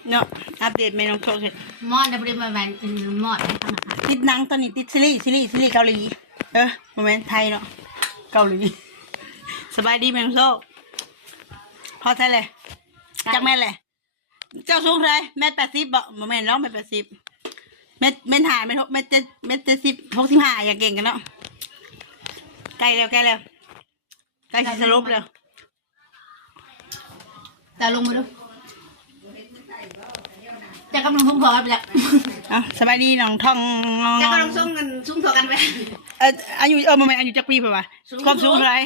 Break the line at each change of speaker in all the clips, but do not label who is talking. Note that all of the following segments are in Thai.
เนาะอัปเดตเมนูโชว์เสร็จ
มอดดับเบิลมาแมนเป็นมอดทำอาหาร
ติดหนังตอนนี้ติดซีรีส์เกาหลีโมเมนต์ไทยเนาะเกาหลีสบายดีเมนูโชว์พอใช่เลยจักแม่เลยเจ้าสูงเลย1.80 บ่โมเมนต์ร้อง1.80เม็ดหายเม็ด65อย่างเก่งกันเนาะใกล้แล้วใกล้สรุปแล้ว
แต่ลงมาดูจะกำลังทุ่งถอกันไปแล้ว
สบายดีน้องท่อง
จะกำลังส่งกันทุ่งถอกันไป
อายุโมเมนต์อายุจักปีป่ะวะความสูงอะไร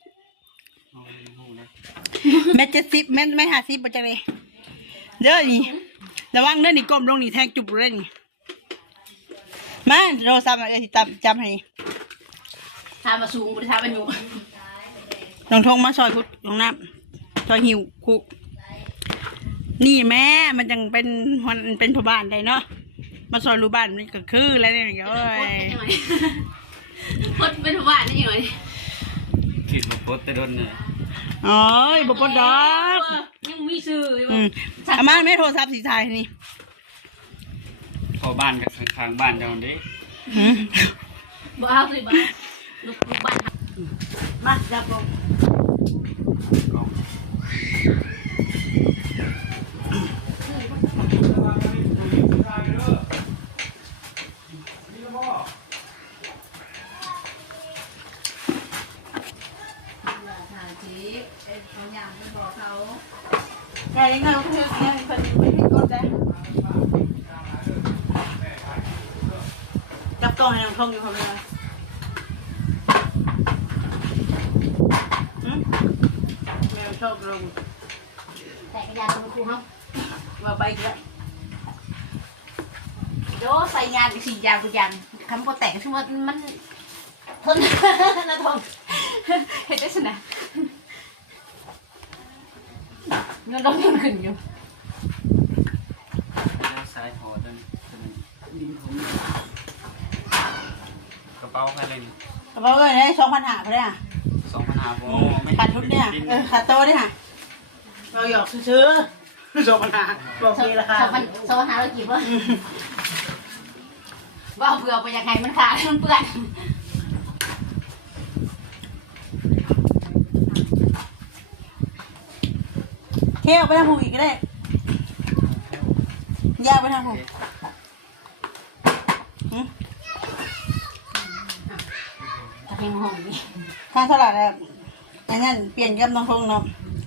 1.70ไม่50ป่ะจังเลยเด้อนี่ระวังเด้อนี่ก้มลงนี่แทงจุบเลยนี่มาโทรศัพท์อะไรที่จำให้
ทำมาสูงบริษัทมันอยู่
น้องทงมาซอยคุดของน้ำซอยหิวคุกนี่แม่มันจังเป็นผู้บ้านได้เนาะมาซอยรูบ้านนี่ก็คือแล้วเนี่ยโอ้ย
พดเป็นผู้บ้านนี่ยังไง
ขีดพดแต่โดนเนี่ย
โอ้ยบุปผาดอก
ยังมีชื่อ
อามาไม่โทรศัพท์สีไทยนี่
พอบ้านกับข้างบ้านจังดิ
บ้าสิบ้าลูกบ้าน
มาจับลงไงไงก็คือไงคนกดได้จับกล้องให้น้องทงอยู่คนเดียวแมวชอบลง
แต่กระยาตัวครูเขา
ว่าไปอีกแล้ว
โดใส่งานไปสี่อย่างทุกอย่างคำก็แต่งชื่อว่ามันทนนะทงเห็นได้สินะย้อนลงย้อนขึ้นอยู่
สายหอดดินผมกระเป๋าใครเลย
กระเป๋าเลยได้2,500เลยอ่ะ
2,500โอ้ไม่
ขาดทุนเนี่ยขาดโตด้วยค่ะเราหยอกซื้อ2,500บอกมีราคา
2,500เรากี่เพื่อว่าเบื่อไปยังไงมันขาดมันเปื่อน
เที่ยวไปทางหูอีกก็ได้ยาวไปทางหู
ตะเพงห้องนี่
ทางเท่าไหร่แล้วอันนั้นเปลี่ยนกับน้องทงเนาะ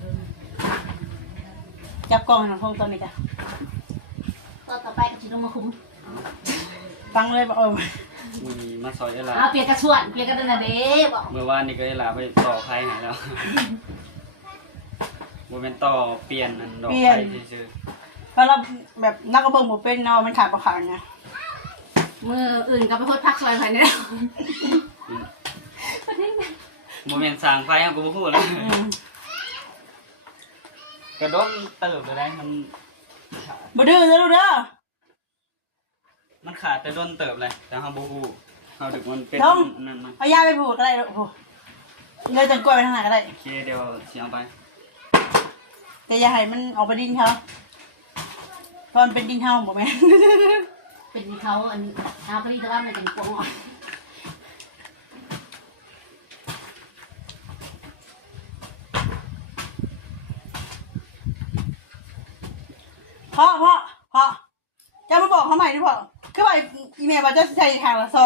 จับกล้องให้น้องทงตอนนี้จ้ะ
ต่อไปก็จะต้องมาคุ้ม
ฟังเลยบอก
มีมาซอยเอลา
เปลี่ยนกระชวนเปลี่ยนกระดันเด้บอก
เมื่อวานนี่ก็เอลาไปต่อไพ่หายแล้วโมเมนต์ต่อเปลี่ยนอันดอกไผ่ซื่อ
เพราะเราแบบนักกระเบื้องหมูเป็นเนาะมันขาดประขาดไง
มืออื่นก็ไปพดพักซอยใครเนี่ย
โมเมนต์สั่งไฟเขาก็บ่พูดเลยกระโดนเติบเลยได้มัน
บ่ดื้อเลยลูกเด้อ
มันขาดแต่โดนเติบเลยแต่เขาบ่พูดเขาดึกมันเป็นนั่นมา
เอายาไปผูกก็ได้ลูกโอ้เลยจังกล้วยไปทางไหนก็ได้
โอเคเดี๋ยวเสียงไป
แต่อย่าให้มันออกไปดินเขาเพราะมันเป็นดินเฮาหมดไหม
เป็นเขาอันเอาพอดีแต่ว่ามันจะกวงอ่อน
พ่อจะมาบอกเขาใหม่ดิพ่อคือว่าอีเมลว่าจะใช้ทางละ2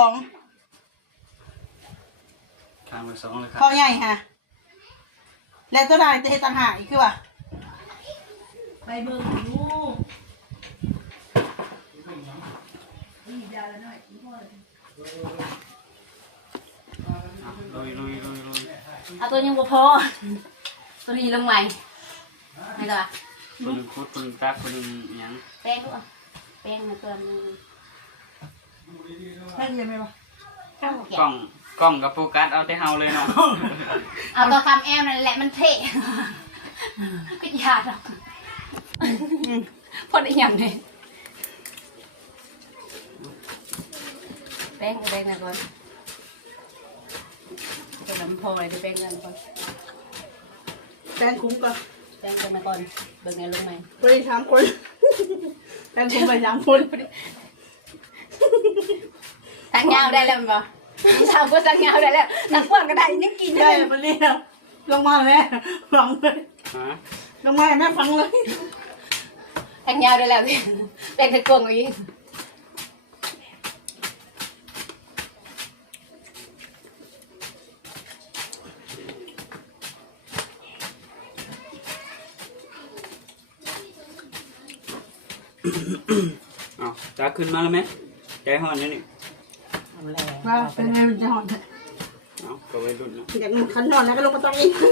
เลยครับ
เขาใหญ่ฮะแล้วตัวใดจะให้ต่างหากอีกคือว่า
ไปเบิ่งดู
ลุย
เอาตัวยังบ่พอตัวนี้ลงใหม่ให้ตัว
คนนึงคุดคนนึงตักคนนึงยัง
แป้งด้วยแป้งมาตัวนึง
แค่เย็นไหมวะ
กล้องกับโฟกัสเอาแต่เฮาเลยเนาะ
เอาตัวคำแอมนั่นแหละมันเท่ก็ยาดอกพอได้ยังเนี่ยแป้งนะก่อนจะน้ำพอเลยจะแป้งกันก่อน
แป้งคุ้มก่อน
แป้งกันมาก่อนเบิ่งไงลงไหม
ไป3 คนแต่ผมไป3 คน
ตักยาวได้แล้วมันบ่สาวก็ตักยาวได้แล้วตักอ้วนก็ได้ยังกิน
ได้
ได้
มันนี่ลงมาแม่ฟังเลย
ฮะ
ลงมาแม่ฟังเลย
ตักยาวได้แล้วเป็นตะกวงอีก
อ้าวตาขึ้นมาแล้วไหมใจห่อนนี่นี่
ว่าเป็นไงมันจะหอน
เอ้าก็ไปรุ่นเนาะ
อยากขันนอนแล้วก็ลงมาตั้งอีก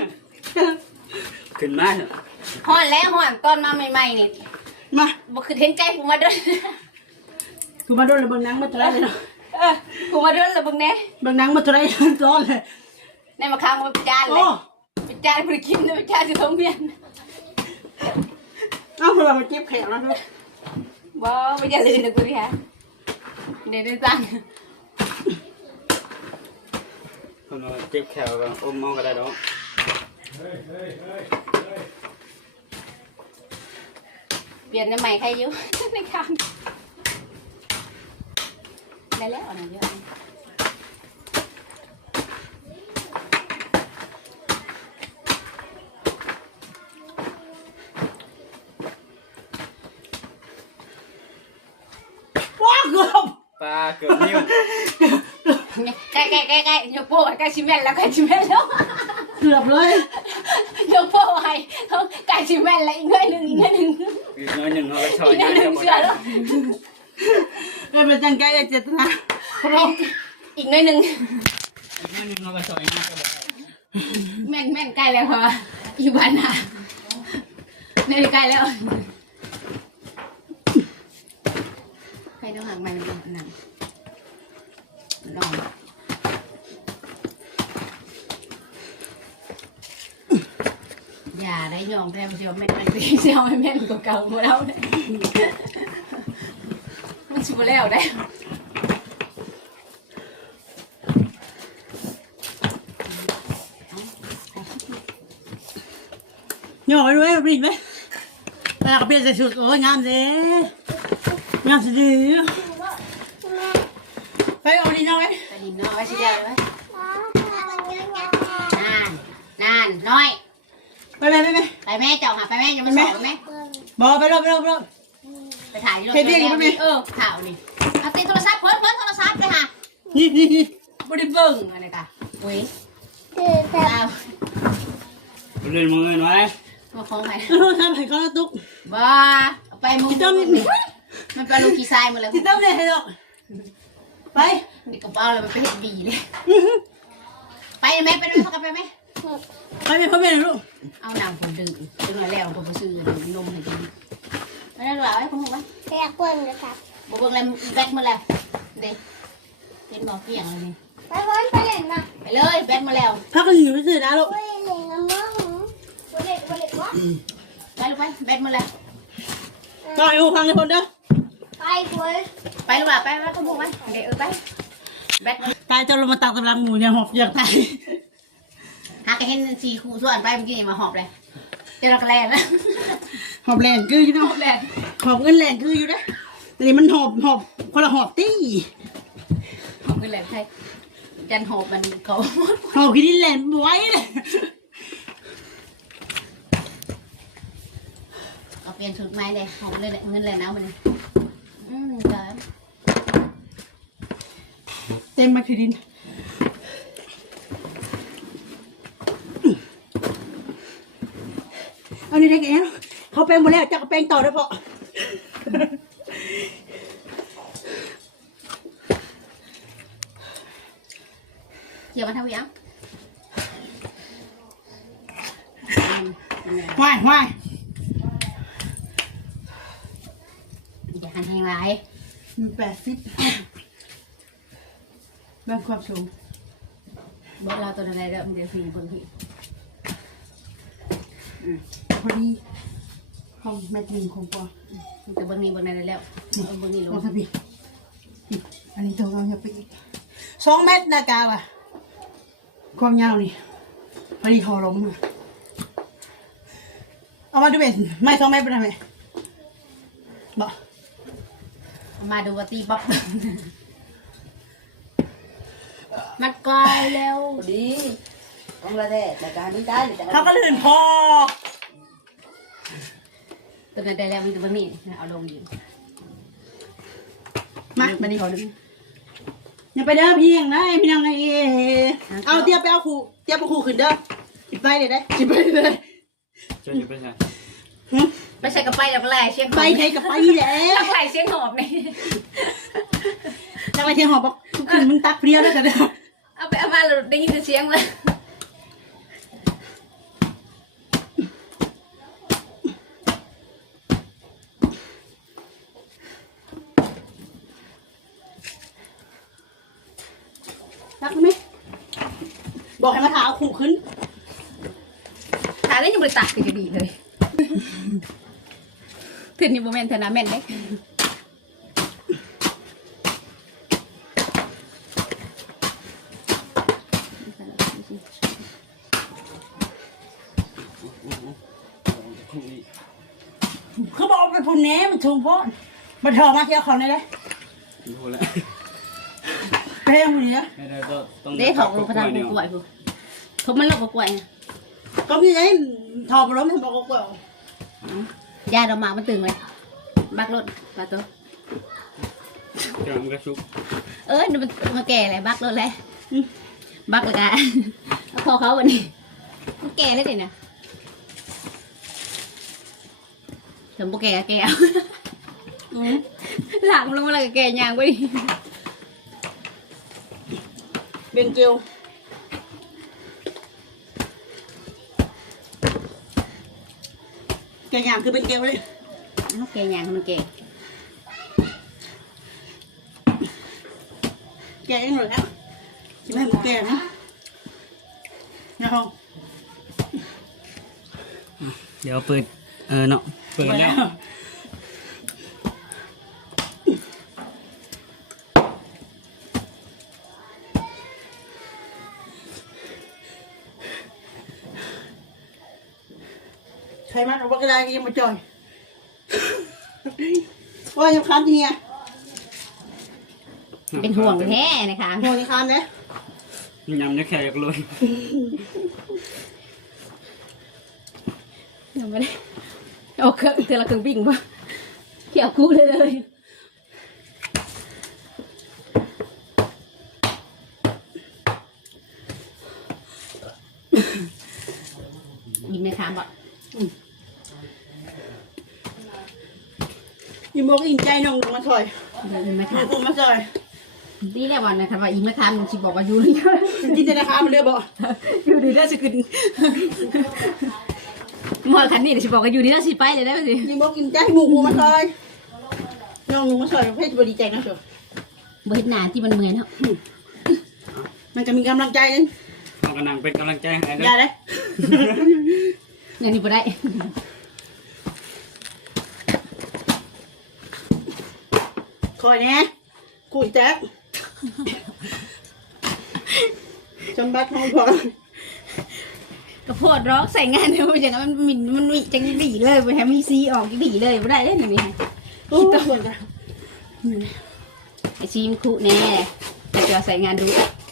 ขึ้นมาเถอะ
ห่อนแล้วห่อนตอนมาใหม่ๆนี่
มา
บ่คือเห็นใจกูมาเด้อ
คือมาโดนเลยเบิ่งหนังมาตัวไรเลยเนาะ
กูมาเด้อแล้วเบิ่งแน่
เบิ่งหนังมาตัวไรร้อนเลย
ในมาค้างมาจานเล
โอ้
ยเป็นจานบ่ได้กินเป็นจานสิต้องเมียน
เอ้าเรามาเก็บแขกแล้วด้วย
บ่ไม่อย่าลืมนะกูดิฮะเดี๋ยวได้ตังค์
คนว่าเจ็บแขวก็อมเอาก็ได้ดอก
เปลี่ยนได้ใหม่ใครอยู่ ในค้างได้แล้วอันนั้นเยอะ
ว้าวเกือบ
ปลาเกือบนิ้ว
ใกล้ยกโป้ใกล้ชิมแม่นแล้วใกล้ชิมแม่นแล้ว
เกือบเลย
ยกโป้ให้เขาใกล้ชิมแม่นแล้วอีกหน่อยหนึ่ง
อีกน้อยหนึ่งเขาก็ชอย
อีกหน่อยหนึ่ง
หมด
เชื่อแล้ว
ไม่เป็นจังใจเจตนา
อีกหน่อยหนึ่ง
อีกน้อยหนึ่งเขาก็ชอยหน้าก็บอก
แม่นใกล้แล้วพออีกวันน่ะในใกล้แล้วใครต้องหักมันหนังลองอย่าได้ยองแทมเชียวแม่นเชียวแม่นกว่าเก่าหมดแล้วเนี่ยมันชิบแล้วได้
หย่อด้วยปิดไหมตาก็เปลี่ยนใส่ชุดโอ้ยงามเลยงามสุดเลยไปเอาดีน้อย
ไปดินน้อยชิเดียวเลยนานน้อย
ไปไป
ไปแม่เจ้าหาไปแม่จะมาสอนแม่
บอกไปรอบ
ไปถ่ายรถ
เฮ็ดเรียกอยู่ไหม
ข่าวนี่เอาติดโทรศัพท์เพิ่นโทรศัพท์ไปหา
นี่
บริเบิ้งอะไรกันเว้ยดาว
เล่นมือเงินไว้
มาฟ้องใคร
โทษทำให้เขาตุ๊ก
บ้าไปมึงมันไปลูกขี้ทรายหมดเลย
ที่ต้มเลยให้ดอกไป
นี่กระเป๋าเลยมันไปเห็ดบีเลยไปแม่ไปด้วยเขากันไปไหม
ไปพ่อแม่ลูก
เอาน้ำคนดื่มจนแล้วคนไปซื้อนมให้กินไม่ได้หรอกไอ้คุณหนูไหม
แค่กวนเลยครับ
บอกเบิ่งแล้วแบตมาแล้วเด็กเป็นบอกเกี่ยงเลยนี่
ไปพ้นไปเล่นนะ
ไปเลยแบตมาแล้ว
พักกันอยู่ไม่ซื้อนะลูก
ไปเล่นน้ำมันไปเล่นวะ
ไปลูกไปแบตมาแล้ว
ต่อยหูฟังเลยคนเด้อ
ไปพ้น
ไปลูกไปคุณหนูไหมเด็กไปแบตมา
ตายจนลงมาตักตำลังหมูเนี่ยหอบอยากตาย
หากเห็นสี่คู่ส่วนไปเมื่อกี้มาหอบเลยเจอเรากระแลนะ
หอบแรงคืออยู่เนาะ
หอบแลน
หอบเงินแรงคืออยู่นะแต่นี่มันหอบคนละหอบตี้
หอบกันแลนใช่จันหอบมันเขา
หอบกินดินแรงไว้เลย
เอาเปลี่ยนชุดไม้เลยหอบเลยเงินเลยนะมันจ้า
เต็มมาคือดินเอานี่ได้แก่เขาแปลงหมดแล้วจะเอาแปลงต่อได้ปะ
เกี่ยวมันทำยัง
ว่าย
อย่าหันแหงไร
มี80เรื่องความสูง
บอกเราตัวอะไรเด้อมันเดี๋ยวፊบางที
พอดีห้องแม่หนึ่งของปอ
แต่บางนี้บางนั้นแล้วบางนี้ล
ลอง งสักทีอันนี้ตัวเราจะไปอีก2 เมตรนะกาวอ่ะความยาวนี่พอดีหอล้มอ่ะเอามาดูเป็นไม่สองไม้เป็นไงบอก
มาดูว่าตีป๊อปมันกลายแล้ว
ดีของเราแท้แต่การนี้ได้แต่
เขาก็เลื่อนพอ
ตัวนั้นได้แล้วมีตัวนี้เอาลงอยู่
มาบันนี้เขาดึงยังไปเด้อพี่ยังไงพี่ยังไงเอาเตี้ยไปเอาขู่เตี้ยไปขู่ขึ้นเด้อจิบไปเลยได้จิบไปเลย
จะอยู่ไปใช่
ไม่ใช่กระไปแล้วแหล่เชียง
ไปใครกับไปแหละ
แล้วแหล่เชียงหอบนี่
จะไปเที่ยวหอบอกขึ้นมึงตักเปรี้ยวแล้วกันเด้อ
เอาไปเอามาเราได้ยินเสียงเลย
ตักไหมบอกให้มาถาเอาขู่ขึ้น
ถ้าได้ยังบริตักก็จะดีเลยถึงนี่โมเมนต์เทนาเมนต์เด้
เขาบอกเป็นผู้แหน่มันถูกพ่อมาถอมาเที่ยวเขาเนี่ยเลย
รู้แล้ว
เพลงผู้นี้
ไม่ได้ก็ต้อง
เด้ถอกลงกระดานกล้วยผู้ทุบมันลงกล้วย
ก็มีไอ้ถอมาล้มทำบอกก็เกลียวย
าเรามามันตึงเลยบักรถมาตัว
เดี๋ยวมันก็ชุบ
มันมาแก่เลยบักรถเลยบักเลยกะพอเขาวันนี้มันแก่ได้เลยนะถึงพวกแก่แก่หลังลงมาเลยแก่ยางไปดิ
เบนเกลแกอย่างคือเป็นเกลเลย
แก่ยางมันแก่
แกเองเลยแล้วจะไม่ให้มันแกนะนะครับ
เดี๋ยวเปิดเนาะเปิดแล้ว
ใครมันเอาปากกระดาษยังมาจ่อยว่ายังค้านที่ไง
เป็นห่วงแท้นะคะ
โหยังค้านเนี่ย
ยำจะแขกเลย
ยังไม่ได้โอ้เครื่องเธอละเครื่องวิ่งปะเขี่ยวคู่เลยยิงในคามบ่
ยิ้มบอกอิ่มใจน้องมาซอย
ยิงในคาม
กูมาซอย
นี่แหละวันนะคะว่ายิงในคามชิบอกว่าอยู่เลย
กินแต่ราคามันเลยบอก
อยู่ดีแล้วสิขึ้นมอคันนี้ชิบอกว่าอยู่ดีแล้วสิไปเลยได้ไหมสิ
ยิ้มบอกอิ่มใจหมูกูมาซอยน้องมาซอยเพชรบดีใจนะเถอะ
บ่เห็นหนาที่มันเมื่อยเนาะ
มันจะมีกำลังใจนึง
เอากระนังเป็นกำลังใจให้
อย่า
นะ
เลย
เงินนี่บ่ได้
คอยเนี่ยคุยแจ๊กจนบัดห้องพอก
ระโพดร้องใส่งานเนี่ยอย่างนั้นมันมีจังดีเลยไปให้มีซีออกดีเลยบ่ได้เลยนี่
โอ้ยควรจะ
ไอซีมคุแน่แต่จะใส่งานดู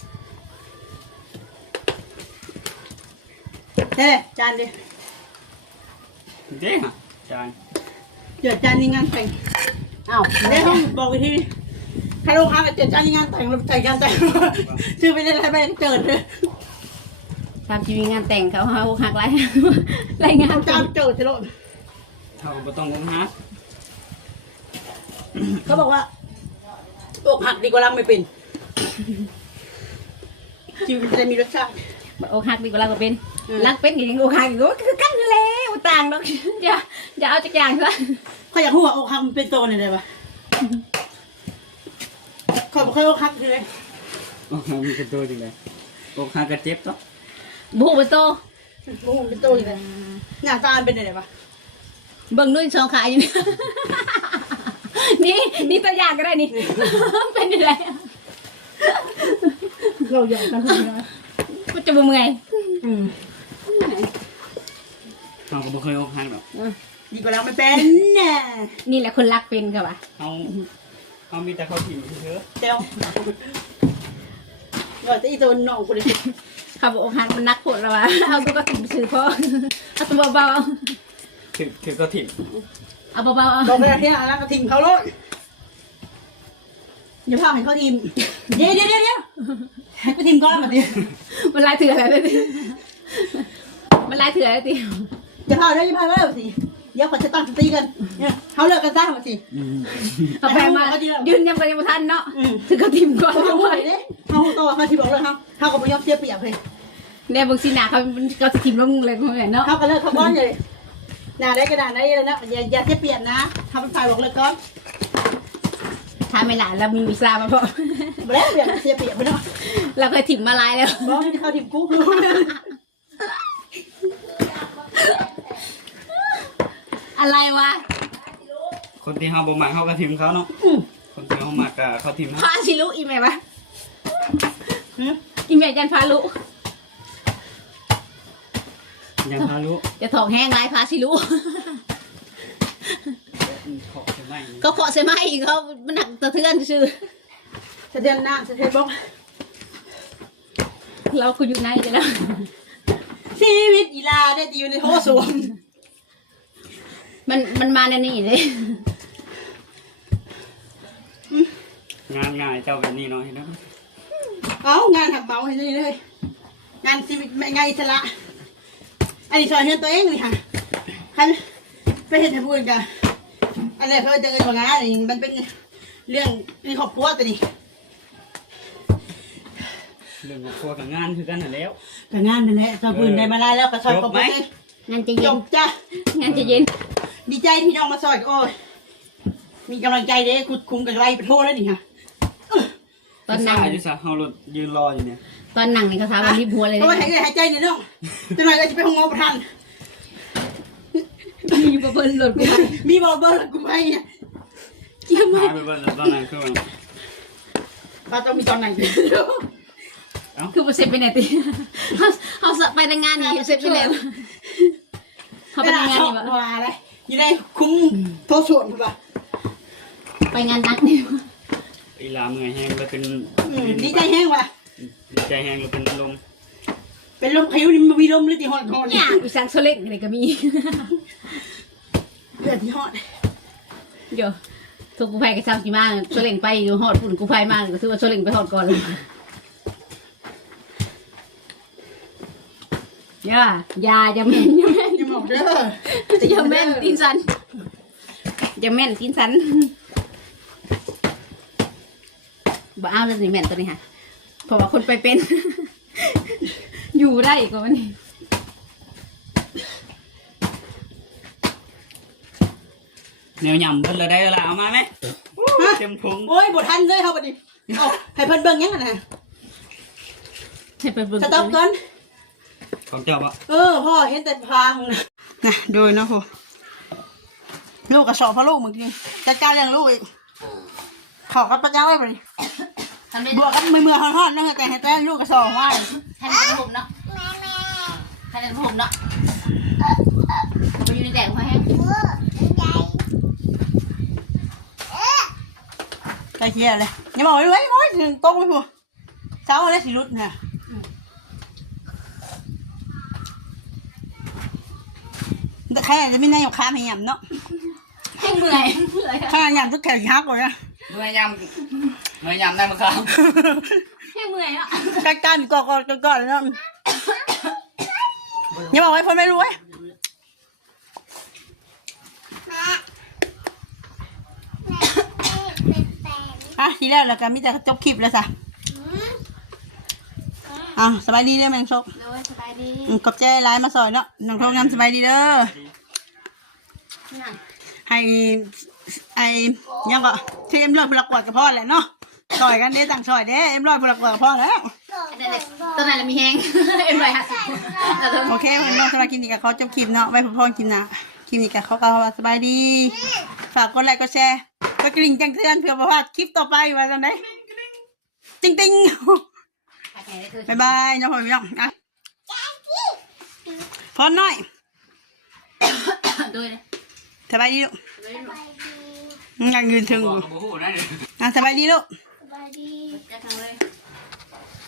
เฮ้จานดิ
เจ๊ฮะจาน
เดี๋ยวจานนี้งานแต่ง
อ้าว
เดี๋ยวต้องบอกวิธีถ้าลูกค้าเจอจานนี้งานแต่งเราใส่งานแต่งชื่อไปได้ไรไปเจิดเลย
ตามชีวิตงานแต่งเขาหักไรไรงาน
จานเจิดเถอะ
เขาก็ต้องงมหา
เขาบอกว่าอกหักดีกว่ารักไม่เป็นชีวิตจะมีรสชาติ
อกหักดีกว่าเราก็เป็นรักเป็นอย่างอกหักอยู่ก็คือกันเลยต่างดอกอย่าเอาจากอย่างซะ
เขาอยากรู้ว่าอกหักมันเป็นโตในอะไรปะเขาบอกเคยอกหักคืออะไร
โอ้โหมีกระโดดจริงเลยอกหักกระเจ็บต้อง
บูบโต
โอ้โหเป็นโตอยู่เลยหน้าตาเป็นอะไรปะ
เบิ่งด้วยสองขาอยู่นี่ตัวอย่างก็ได้นี่เป็นยังไง
เราอยากกันทุกอย่าง
มันจะบ่เมื่อย
เขาก็ก็บ่เคยอกหักหรอก
ดีกว่าเราไม่เป็นน่ะ
นี่แหละคนรักเป็นค่ะวะ
เขามีแต่เขาถิ่มเถอะ
เจ้าว่าจะอีตัวน้องคนนี้
เขาบอกหักมันนักโผล่แล้ววะเอาตัวกระถิ่นซื้อพ่อเอาตัวเบา
ถือก็ถิ่ม
ๆเอาเบาๆเอา
บอกไปที่อะไรก็ทิ้งเขาเลยอย่าพาให้เขาทีมเดี๋ยวให้เขาทีมก้อนมาดิ
มันลายเถื่อนอะไรเลยมันลายเถื่อนอะไรติ
อย่าพาได้สิเดี๋ยวเขาจะตั้งสติกันเนี่ยเขาเลิกกันซะมาสิ
เอาไปมายืนยังไปยังทันเนาะถึงกระถิ่นก่อน
เขา
เอา
ไหว
ไว้
เด้เขาตัวเขาที่บอกเลยเขาก็ไม่ยอมเสียเปรียบเลย
เนี่ยบางทีหนาเขาจะถิ่นลงเลยเขาเนาะ
เขาก็เลิกเขาก้อนเลยหนาได้กระดานได้เลยนะอย่าเสียเปรียบนะทำเป็นฝ่ายบอกเลยก้อน
ถ้าไม่หลานเรามีวิชามาพอ
มาแล้วเปรียบเสียเปรียบไปเนาะ
เราเคยถิ่มมาลายแล้ว
บอกให้เขาทีมกู้
อะไรวะ
คนที่เขาบ่มักเขาก็ถิ่มเขาเนาะคนที่เขามักก็เขาถิ่มเขา
พาชิลุอีเมลวะอีเมลจันพาลุ
ยังพารู้
จะถอกแห้งไรพาชิลุ
ขอใช่ไหม
ก็เพาะใช่ไหมเขามันหนักสะเทือนชื่อ
สะเทือนหน้าสะเทือนบอก
เราคุยอยู่ในจะแล้ว
ชีวิตอีลาได้จะอยู่ในโถส้วม
มันมาในนี่เลย
งานง่ายเจ้าแบบนี้เนาะเห็นไหม
เอางานหักเบาให้นี่เลยงานชีวิตงานอิสระอันนี้สอนเงินตัวเองเลยค่ะท่านไปเห็นทำบุญกันอันนี้เขาจะเงินของงานนี่มันเป็นเรื่องครอบครัวตัวนี้
เรื่องครอบครัวกับงานคือกันนั่นแล้ว
แต่งานนั่นแหละทำบุญได้มาได้แล้วก็ซอยครอบครัว
งานจะ
จ
เย็น
บจ้ะ
งานจะเย็น
ดีใจที่น้องมาซอยโอ้ยมีกำลังใจเด้คุดคุ้มกับไรไปโทษแล้วนี่ค่ะ
ตอนนั่ง
อยู่ซะเฮารถยืนรออยู่เนี่ย
ตอนนั่งนี่เขาถามว่ารีบหัวเลย
เพราะว่าหายใจนี่น้องจะหน่อยก็จะไปห้องงอประทัน
มีอยู่ประเบินหลุดกูไป
มีบอเบอร์กูไปเนี่ย
เยี่ยมมา
หาก ไปเบิ่งแล้วตอนนั้นคือว่า
ป้าต้องมีตอนไหนกัน
คือประเสร็จไปไหนติเขาไปในงานนี่เสร็จไปไหนเขาไปในงานนี่
ว่าอะไรอยู่ได้คุ้มโทษส่วนป่ะ
ไปงานนักนี่
อีหลาเมื่อยแห้งแล้วเป็น
ดีใจแห้งว่ะ
ดีใจแห้งแล้วเป็นลม
เป็นลมพายุนี่มันมีลมหรือที่หอด
เนี่ยอีสังโซเล็กอะไรก็มี
เลือดที่หอด
เดี๋ยวถูกกูภัยกับชาวกี่มาโซเล็กไปอยู่หอดฝุ่นกูภัยมากก็คือว่าโซเล็กไปหอดก่อนเลยอย่าแม่น
อย่าบอกเด้อ
อย่าแม่นตีนสันอย่าแม่นตีนสันบ่เอาเลยนี่แม่นตัวนี้ค่ะเพราะว่าคนไปเป็น อยู่ได้กว่าวันนี้
แนวยำเพิ่นเลยได้ละเอามาไหมเต็มถุง
โอ้ยบททันเลยเขาบัดนี้เอาให้เพิ่นเบิ่งยังไงนะ
ให้ไปเบิ่ง
สต็อปก่อน
ของเจ้าปะ
พ่อเห็นแต่พางนะดูนะพ่อลูกกระสอบพ่อลูกเมื่อกี้จัดการเลี้ยงลูกอีกเขากับประจ้าไว้ไป
ทำได้
บวกกันมือห่อนๆนะแต่ให้แต่ลูกกระสอบไว้
ให้เป็นผมเนาะให้เป็นผมเนาะไปอยู่ในแดงพอแห้ง
ไปเชียร์เลยอย่าบอกเลยโอ้ยตรงไปพ่อเช้าเลยสิรุดเนี่ยแต่ใครอาจจะไม่ได้ยกขาให้ยำเนาะ
ให้เมื่อย
ข้ายำทุกแขนหักเลยนะ
เมื่อยยำได้มั้งครับ
ให้เมื่อยเนาะ
กันก่อนเลยเนาะอย่าบอกไว้คนไม่รู้ไว้ทีแรกแล้วกันมีแต่จบคลิปแล้วสะสบายดีเด้อแมงซก
โดยสบายดี
ขอบใจไลน์มาสอยเนาะน้องทองงามสบายดีเด้อ
นั่น
ให้ยังก็ที่เอ็มร้อยพลักกวดกับพ่อแหละเนาะสอยกันเด้ต่างสอยเด้เอ็มร้อยพลักกวดกับพ่อแล้ว
ตอนนั้นเรามีแห้งเอ็มไรค่ะ
โอเควันนี้สำหรับคลิปนี้กับเขาจบคลิปเนาะไว้พ่อกินนะคลิปนี้กับเขาก็สบายดีฝากกดไลค์กดแชร์กดกริ่งแจ้งเตือนเพื่อพลาดคลิปต่อไปว่าจังไดจริงบ๊ายบายน้องพ่อพี่น้องพอหน่อย
ด้วยเลย
สบายดีลูก
ด้วยลูก
ไปดี
ยังยืนถึง
บ
อ
อก
ยู่
กับบูฮูนะเดี๋ยว
สบายดีลูก
สบายดี
จะทำเลย